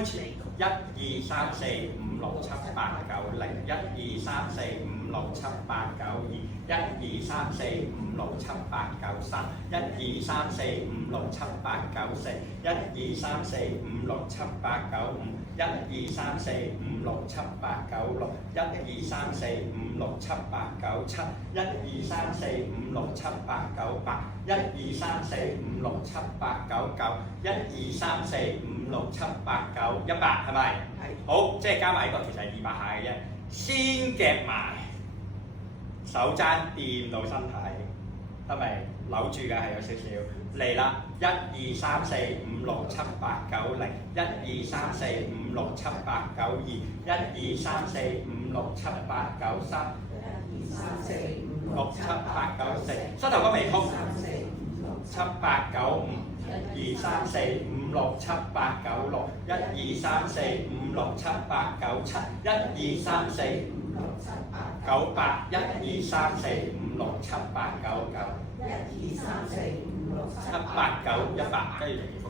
開始1、2、3、4、5、6、7、8、9、0 1、2、3、4、5、6、7、8、9、2 1、2、3、4、5、6、7、8、9、3 1、2、3、4、5、6、7、8、9、4 1、2、3、4、5、6、7、8、9、5 1、2、3、4、5、6、7、8、9、6 1、2、3、4、5、6、7、8、9、7 1、2、3、4、5、6、7、8、9、8 1、2、3、4、5、6、7、8、9、9 1、2、3、4、5、6、7、8、9 100係咪？係。好，即係加埋呢個其實係200下嘅啫。先夾埋手踭掂到身體，得未？扭住嘅係有少少。嚟啦！1、2、3、4、5、6、7、8、9、0 1、2、3、4、5、6、7、8、9、2 1、2、3、4、5、6、7、8、9、3 1、2、3、4、5、6、7、8、9、4膝頭哥微曲7、8、9、5 1、2、3、4、5、6、7、8、9、6 1、2、3、4、5、6、7、8、9、7 1、2、3、4、5、6、7、8、9、8 1、2、3、4、5、6、7、8、9、9 1、2、3、4、5、6、7、8、9、100，跟住微曲